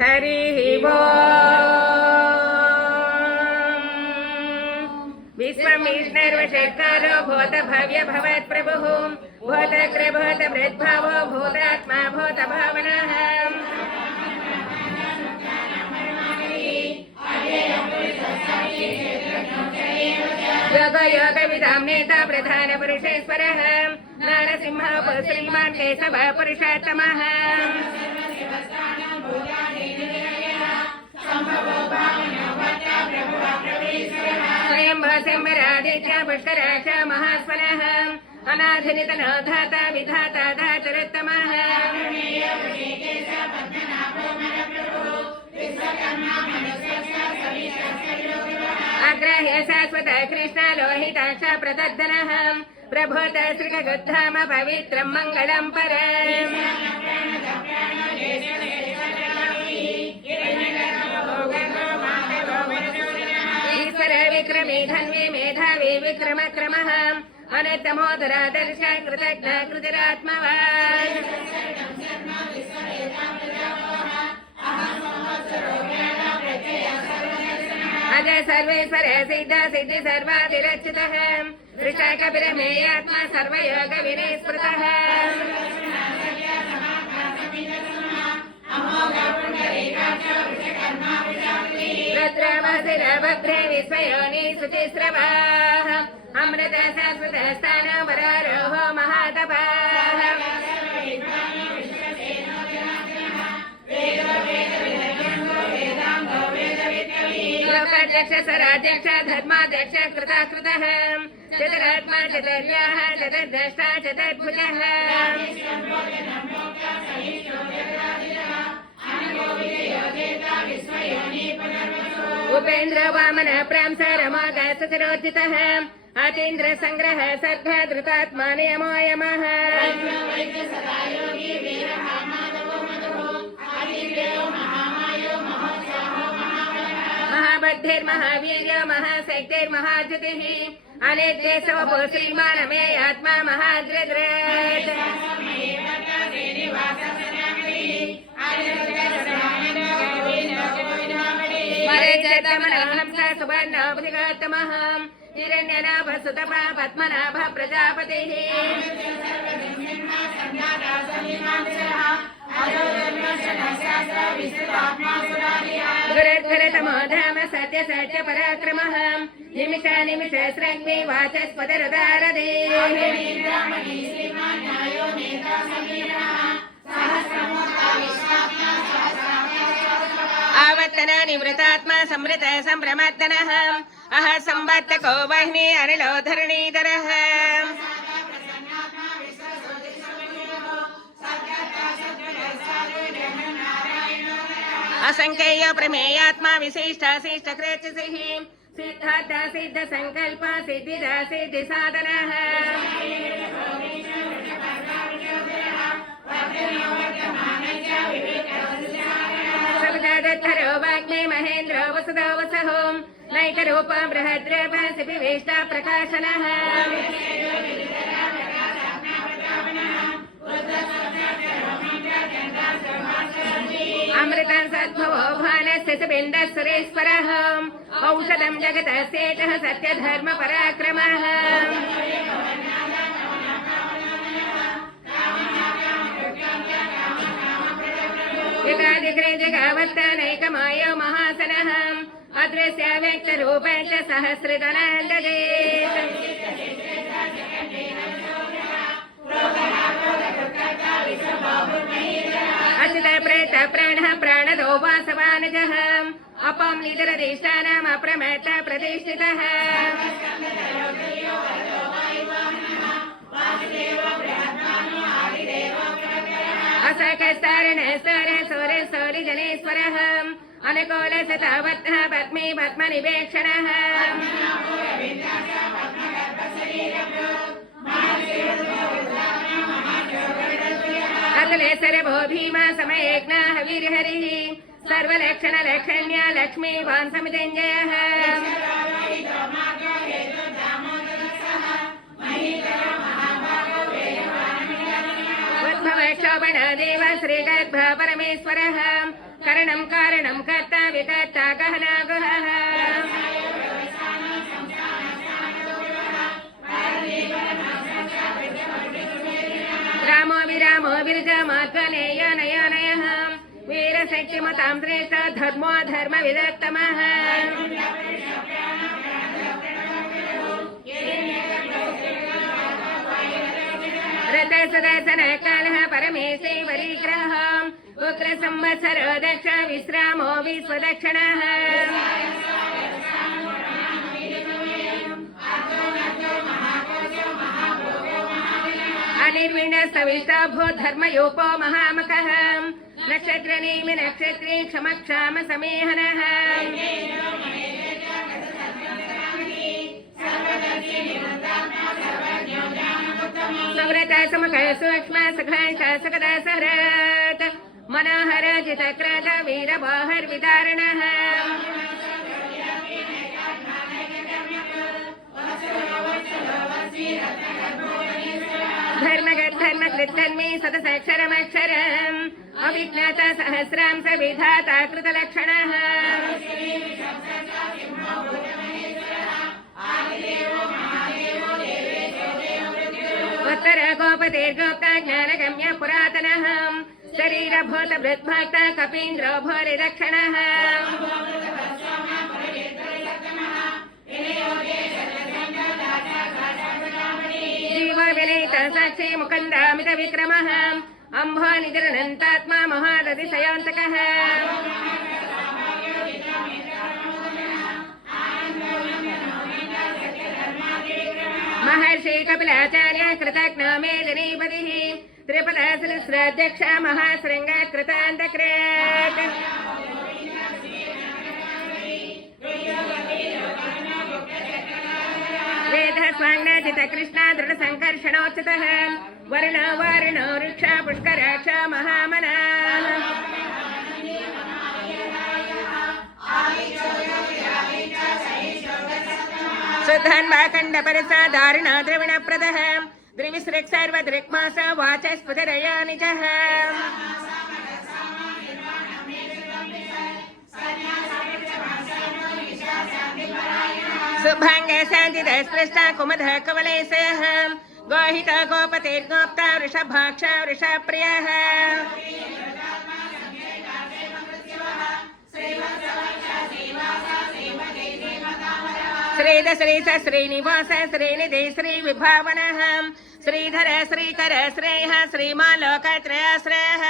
हरिः ओम्। विश्वमिष्णर्वशक्कारो भूतभव्य भवत्प्रभुः भूतकृभूतभृद्भावो भूतात्मा भूतभावनः योगयोगविदां नेता प्रधानपुरुषेश्वरः नारसिंहः श्रीमान् केशवः पुरुषोत्तमः स्वयंभूसिंहरादित्य पुष्कराक्ष महास्वनः अनाधिनितनो धाता विधाता धातुरुत्तमः अग्राह्य शाश्वत कृष्ण लोहिताक्ष प्रदर्दनः प्रभूत श्रीगुद्धाम पवित्रं मङ्गलं परम् ईश्वर विक्रमी धन्वी मेधावी विक्रमक्रमः अनन्तमोदरादर्श कृतज्ञ कृतिरात्मवान् अजय सर्वेश्वर सिद्ध सिद्धि सर्वाधिरचितः ऋषकविरमेयात्मा सर्वयोग विनिस्मृतः रुद्रमसिरभद्रे विश्वयोनि शुचिस्रवाः अमृत शाश्वत स्थान वरारोहो महातपाः लोकाध्यक्ष स्वराध्यक्ष धर्माध्यक्ष कृताकृतः चतुरात्मा चतुर्व्याः चतुर्द्रष्टा चतुर्भुजः उपेन्द्र वामन प्रांस रमाग सचरोचितः अतीन्द्र संग्रह सर्ग धृतात्मा नियमो यमः महाबुद्धिर्महावीर्य महाशक्तिर्महाज्योतिः अनिर्देशवपो श्रीमानमे आत्मा महादृद्रत् परिचतमनहंस सुवर्णोऽधिगतमः हिरण्यनाभ सुतपा पद्मनाभ प्रजापतिः गुरुधरतमो धाम सत्य सत्य पराक्रमः निमिष निमिष स्रग्मि वाचस्पतिरुदारदे आवर्तन निवृतात्मा समृत सम्भ्रमर्दनः अह संवर्तको वह्नि अनिलो धरणीधरः असंख्येय प्रमेयात्मा विशिष्टाशिष्ट कृतसिः सिद्धार्थ सिद्ध संकल्प सिद्धिदा सिद्धि साधनः सबदाधरो वाग्मे महेन्द्रो वसुदो वसहो नैकरूप बृहद्रव शिविवेष्टा प्रकाशनः अमृतं सद्भवो भानस्य सुबिन्दः सुरेश्वरः औषधं जगतः सेतः सत्यधर्म पराक्रमः युगादिग्रे जगावत्तनैकमायो महासनः अदृश्य व्यक्तरूपेण च सहस्रधनान्ददेत् अचित प्रेत प्राणः प्राणदो वासवानजः अपं निधरधिष्ठानम् अप्रमेत प्रतिष्ठितः असकस्तारण स्तर सौर सौरि जनेश्वरः अनुकूल सतावत्तः पद्मे पद्मनिवेक्षणः अतले सरभो भीमा समयज्ञः हविर्हरिः सर्वलक्षण लक्षण्य लक्ष्मीवान् समितिञ्जयः क्षोभण देव श्रीगर्भ परमेश्वरः करणं कारणं कर्ता विकर्ता गहना गुहः रामो विरामो विरजमात्मनेय नयनयः वीरशक्तिमतां श्रेष्ठ धर्मो धर्म विदत्तमः रथ सदसन कालः परमेशे वरिग्रहः उग्र संवत्सर दक्ष विश्रामो विश्वदक्षिणः अनिर्विण्णस्तविष्टा भो धर्मयोपो महामकः नक्षत्रनेमि नक्षत्रे क्षमक्षाम समेहनः सव्रत समख सूक्ष्म सघांश सकदा सहरत मनोहर जितक्रत वीर बाहर विदारणः धर्मकृद्धर्मे सतसक्षरमक्षरम् अविज्ञात सहस्रांश विधाता कृतलक्षणः उत्तर गोपतेर्गोप्ता ज्ञानगम्य पुरातनः शरीरभूत वृद्भक्त कपीन्द्रो भूरिदक्षिणः जीव विनीत साक्षी मुकुन्दामित विक्रमः अम्भो निजरनन्तात्मा महारतिशयान्तकः महर्षि कपिलाचार्य कृतज्ञ मेदिनीपतिः त्रिपद सहस्राध्यक्ष महाशृंग कृतान्तकृत् वेद स्वांग चित कृष्ण दृढ़ संकर्षणोच्युतः वर्ण वारण वृक्ष पुष्कराक्ष महामना शुद्धन्वाखंड परसा दारुण द्रविण प्रदः द्रिविसृक् सर्वदृक्मास वाचस्पतिरया निजः शुभांग संजित स्पृष्ट कुमध कवलेशः गोहित गोपतिर्गोप्ता वृषभाक्ष वृषप्रियः श्रीद श्रीस श्रीनिवास श्रीनिधि श्री विभावनः श्रीधर श्रीकर श्रेयः श्रीमालोकत्रयाश्रयः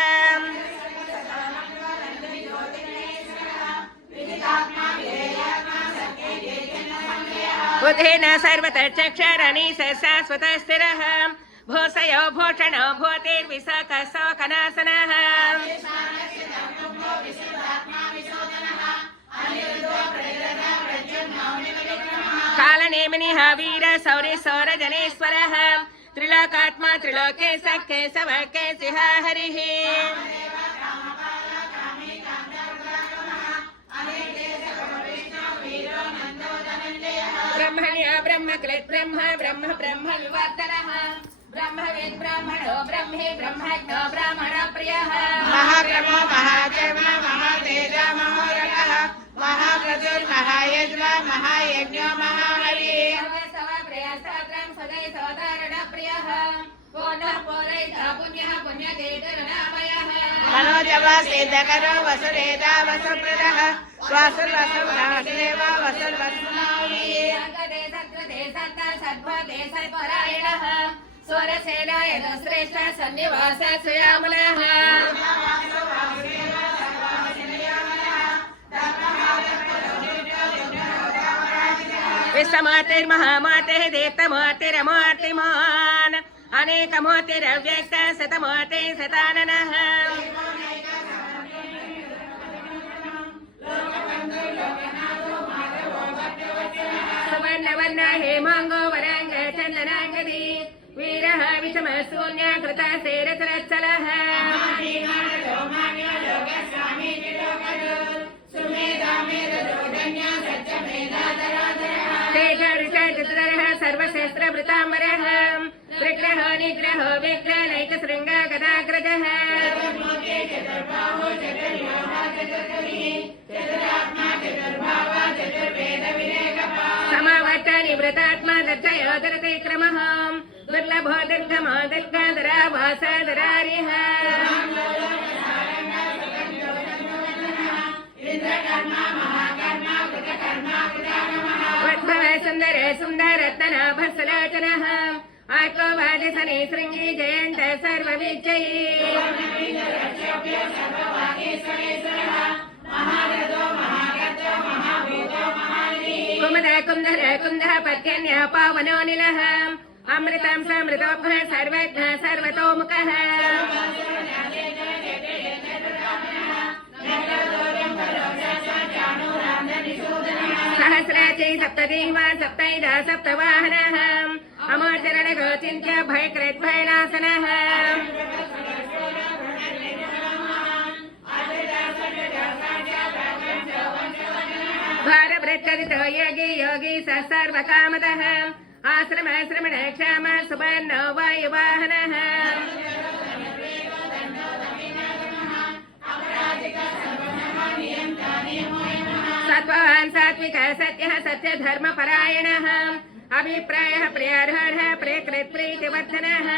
बुद्धेन सर्वतश्चक्षरणीश शाश्वत स्थिरः भूषयो भूषणो भूतिर्विशाखः शोकनाशनः कालनेमिनिः वीर शौर्य सौर जनेश्वरः त्रिलोकात्मा त्रिलोके सखे सवके सिंह हरिः ब्रह्मण्य ब्रह्मकृत् ब्रह्म ब्रह्म ब्रह्म विवर्धनः ब्रह्मवेद ब्राह्मणो ब्रह्मे ब्रह्मज्ञो ब्राह्मण प्रियः महाब्रह्मो महादेव महातेज महोरगः महाप्रचुर महायज्ञ महायज्ञो महाहरि प्रियस्त्रं सदै सदारण प्रियः पुनः पुरैः पुण्यः पुण्यकेतुर्नामयः मनोजवा सिद्धकरो वसुरेता वसुप्रदः वासुर्वसुर्वासुदेव वसुर्वसुनावी संगते सत्कृते सत्ता सद्भते सत्परायणः स्वरसेनाय श्रेष्ठ सन्निवास सुयामनः विश्वमातिर्महामातिः दीप्तमातिरमातिमान् अनेकमातिरव्यक्त शतमाति शताननः सुवर्णवर्ण हेमांगो वरांग चन्दनांगदी वीरः विषमशून्य कृतशेरचलच्चलः तेजऋषधरः सर्वशस्त्रभृताम्बरः विग्रहो निग्रहो विग्रहैकशृङ्ग गदाग्रजः समावर्त निवृतात्मा दर्शयोदरते क्रमः दुर्लभो दुर्गमो दुर्गाधरा वासधरारिः वद्भव सुन्दर सुन्दरत्नाभसलोचनः आको वाजसने शृङ्गी जयन्त सर्वविजयी कुमुद कुन्दर कुन्दः पत्यन्य पावनो निलः अमृतं समृतोभः सर्वज्ञ सर्वतोमुखः सहस्राचै सप्तदेवा सप्तैदा सप्तवाहनः अमोचरण गोचिन्त्य भयकृद्भयनाशनः भारभृत्कदितो योगी योगी स सर्वकामदः आश्रम श्रमण क्षाम सुवर्णो वायुवाहनः सत्त्ववान् सात्विक सत्यः सत्यधर्मपरायणः अभिप्रायः प्रियार्हः प्रियकृत् प्रीतिवर्धनः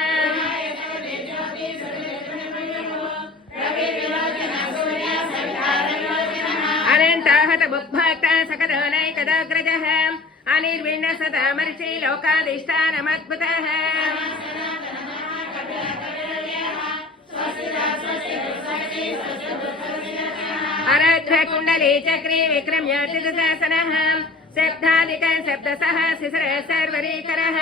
अनन्ताहत बुद्भक्ता सकदनैकदाग्रजः अनिर्विण्ण सदामर्षि लोकाधिष्ठानमद्भुतः अरध्र कुण्डली चक्री विक्रम्य त्रिदशासनः सप्ताधिक सप्तसः शिशिर सर्वरीकरः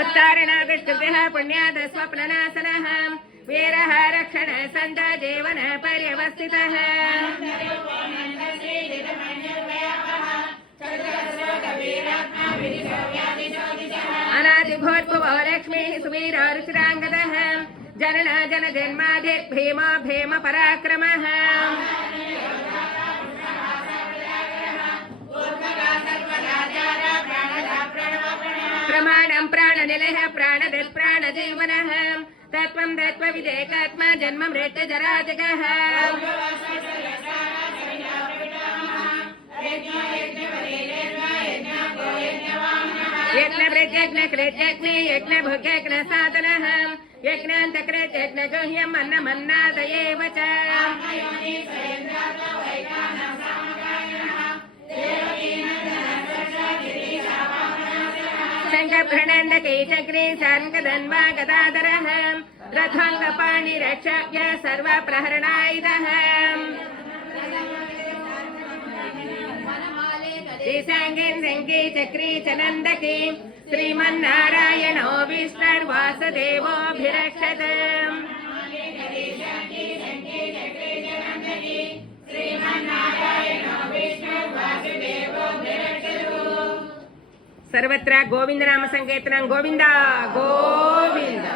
उत्तारणागष्टुभ्यः पुण्याद स्वप्ननाशनः वीरः रक्षण सन्त जीवन पर्यवस्थितः अनादिभूर्भुवो लक्ष्मीः सुवीरो रुचिराङ्गदः जनन जन जन्माधिर्भीमो भीम पराक्रमः प्रमाणं प्राणनिलयः प्राणदत् प्राणजीवनः तत्त्वं तत्त्वविदेकात्मा जन्म मृत्यु जराजगः यज्ञ यज्ञभुग्यज्ञ साधनः यज्ञान्तकृत् यज्ञगुह्यम् अन्नमन्नादयेव च शङ्खभृणन्दके चक्रे शङ्खधन्वा गदाधरः रथाङ्गपाणिरक्षाभ्य सर्वप्रहरणायुधः श्रीसाङ्गेन शङ्खे चक्रे च नन्दके श्रीमन्नारायणो विष्णुर्वासुदेवोऽभिरक्षत् सर्वत्र गोविंद नाम संकीर्तनं गोविंद गोविंद।